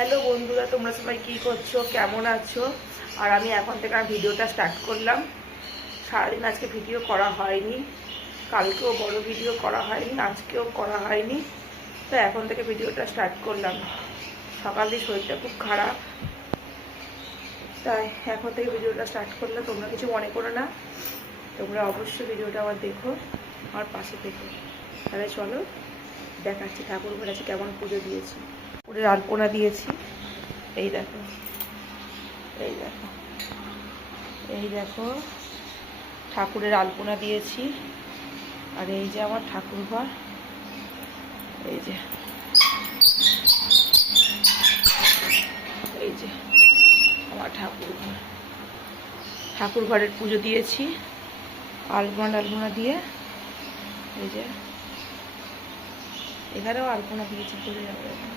Hello বন্ধুরা, তোমরা সবাই কী করছ? কেমন আছো? আর আমি এখন থেকে আর ভিডিওটা স্টার্ট করলাম। সারাদিন আজকে ভিডিও করা হয়নি। কালকেও বড় ভিডিও করা হয়নি, আজকেও করা হয়নি। তো এখন থেকে ভিডিওটা স্টার্ট করলাম। সকাল দিয়ে শরীরটা খুব খারাপ। তাই এখন থেকে ভিডিওটা স্টার্ট করলে তোমরা কিছু মনে করো না। তোমরা অবশ্যই ভিডিওটা আবার দেখো, আমার পাশে থেকে। তাহলে চলো, দেখাচ্ছি ঠাকুর ঘর আছে কেমন পুজো দিয়েছি। আলপনা দিয়েছি। এই দেখো। এই দেখো। এই দেখো। ঠাকুরের আলপনা দিয়েছি। আর এই যে আমার ঠাকুর ঘর এই যে। এই যে আমার ঠাকুর ঘর ঠাকুর ঘরের পুজো দিয়েছি। আলপনা আলপনা দিয়ে। এই যে। এখানেও আলপনা দিয়েছি। বোঝা যাবে এখানে।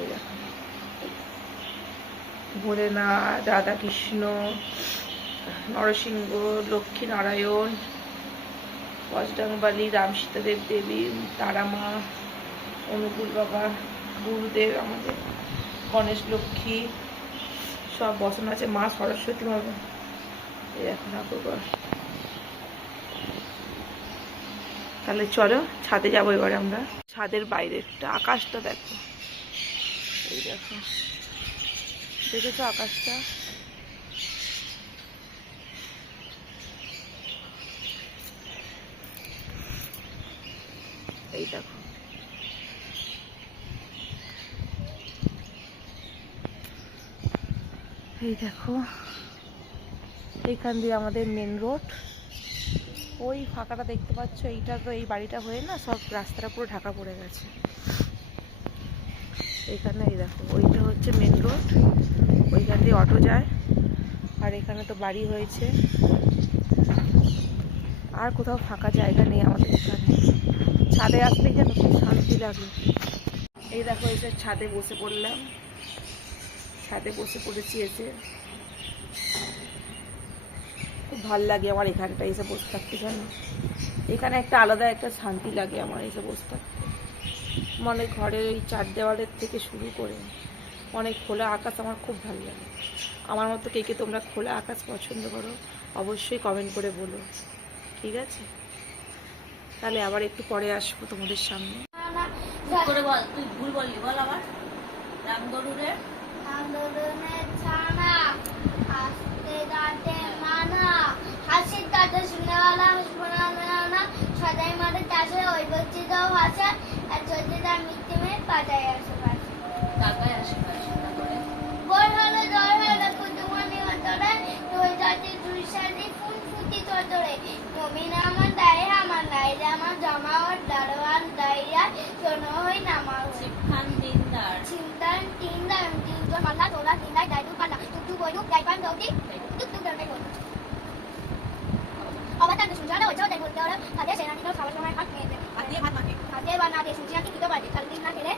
এই দেখো। ভোলেনাথ, রাধাকৃষ্ণ, নরসিংহ লক্ষ্মী নারায়ণ বজরংবলী রাম সীতাদেব দেবী, তারামা, অনুকূল বাবা, গুরুদেব আমাদের, গণেশ লক্ষ্মী, সব বসানো আছে, মা সরস্বতী বাবা এই ঠাকুর তাহলে চলো, ছাদে যাব এবারে আমরা। ছাদের বাইরেটা আকাশটা দেখো। এই দেখো। দেখেছ আকাশটা? এই দেখো। এই দেখো। এইখান দিয়ে আমাদের মেন রোড ওই ফাঁকাটা দেখতে পাচ্ছ, এইটা তো এই বাড়িটা হয়ে না সব রাস্তাটা পুরো ঢাকা পড়ে গেছে। এখানে এই দেখো, ওইটা হচ্ছে মেন রোড ওইখান দিয়ে অটো যায়, আর এখানে তো বাড়ি হয়েছে। আর কোথাও ফাঁকা জায়গা নেই আমাদের এখানে। ছাদে আসলেই যেন খুব শান্তি লাগে। এই দেখো এসে ছাদে বসে পড়লাম। ছাদে বসে পড়েছি এসে। খুব ভালো লাগে আমার এখানটা এসে বসে থাকতে, জানো? এখানে একটা আলাদা একটা শান্তি লাগে আমার এসে বসে থাকতে। মনে ঘরের ওই চার দেওয়ালের থেকে শুরু করে অনেক খোলা আকাশ আমার খুব ভালো লাগে। আমার মতো কে কে তোমরা খোলা আকাশ পছন্দ করো অবশ্যই কমেন্ট করে বলো। ঠিক আছে? তাহলে আবার একটু পরে আসব তোমাদের সামনে। করে বল তুই ভুল বললি বল আবার। রামগরুরের আন্দোলনের ছানা হাসতে দাঁতে মানা হাসির কাছে শুনেওয়ালা মৃত্যু মেয়ে পাতায়। আশেপাশে তারপরে আসে তারপরে হলো জল হলো তুই যাতে দুই সারি ফুল ফুটি চতরে জমিন আমার দায় আমার নাই আমার জমা ওর দারোয়ান দাইয়া শোনো হই নামা হই দিনদার। dari tu mana tu tu boyu dari pan dau ti tu tu dari boyu. আবার তাকে সুজানা হয়েছে ওটাই তাদের সেনানিগুলো খাবার সময় ভাত খেয়ে দেবে দিয়ে ভাত মাখে হাতে বানাতে সুজি আঁকি দিতে পারে তাহলে না খেলে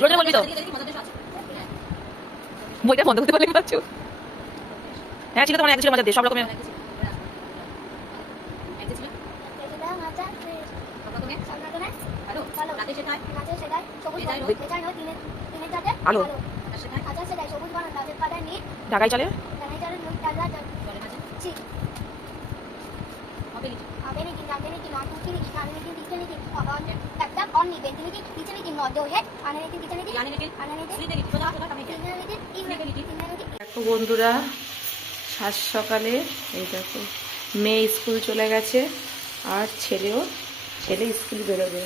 জোরে বলবি তো দেখি দেখি মজার দেশ আছে। বইটা বন্ধ করতে পারলে পাচ্ছ হ্যাঁ ছিল তোমার এক ছিল মজার দিয়ে সব রকমের এক যে ছিল, সেটা মাথা বাবা তোকে, সামনে করে আলো, ভালো রাতে সেটাই সবুজ এটাই বলো নয়। এটাই নয় তিনে তিনে যাতে আলো। আর সেটায়, সেটাই সবুজ বানান পাতায় নিয়ে ঢাকায় চলে বন্ধুরা সাত সকালে এই দেখো মেয়ে স্কুল চলে গেছে আর ছেলেও ছেলে স্কুল বেরোবে।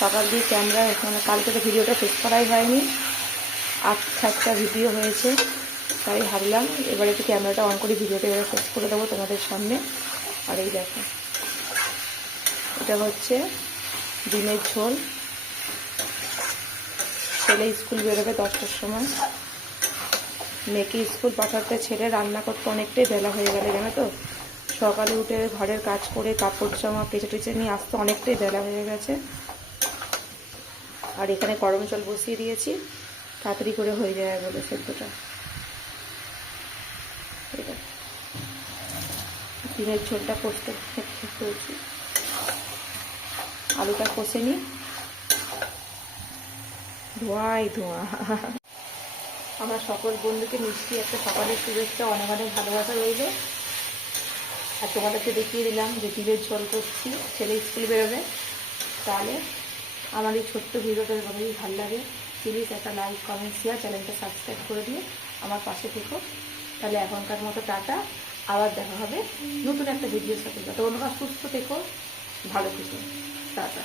সকাল দিয়ে ক্যামেরা এখানে কালকে তো ভিডিওটা শেষ করাই হয়নি। আচ্ছা একটা ভিডিও হয়েছে তাই ভাবলাম এবারে একটু ক্যামেরাটা অন করে ভিডিওটা এবার শেষ করে দেবো তোমাদের সামনে। আর এই দেখো এটা হচ্ছে ডিমের ঝোল। ছেলে স্কুল বেরোবে দশটার সময়। মেয়েকে স্কুল পাঠাতে ছেড়ে রান্না করতে অনেকটাই বেলা হয়ে গেলে, জানো তো? সকালে উঠে ঘরের কাজ করে কাপড় জামা কেচে টেচে নিয়ে আসতে অনেকটাই বেলা হয়ে গেছে। আর এখানে গরম জল বসিয়ে দিয়েছি, তাড়াতাড়ি করে হয়ে যায় বলে সেদ্ধটা। ডিমের ঝোলটা করতে করেছি। আলুটা কষে নিই। ধোঁয়াই ধোঁয়া। আমার সকল বন্ধুকে মিষ্টি একটা সকালের শুভেচ্ছা, অনেক অনেক ভালোবাসা রইল। আর তোমাদেরকে দেখিয়ে দিলাম যে ডিমের ঝোল করছি, ছেলে স্কুল বেরোবে। তাহলে আমার এই ছোট্ট ভিডিওটা যদি ভালো লাগে। প্লিজ একটা লাইক কমেন্ট শেয়ার চ্যানেলটা সাবস্ক্রাইব করে দিয়ে আমার পাশে থেকো। তাহলে এখনকার মতো টাটা। আবার দেখা হবে নতুন একটা ভিডিওর সাথে। যতক্ষণ সুস্থ থেকো, ভালো থেকো। টাটা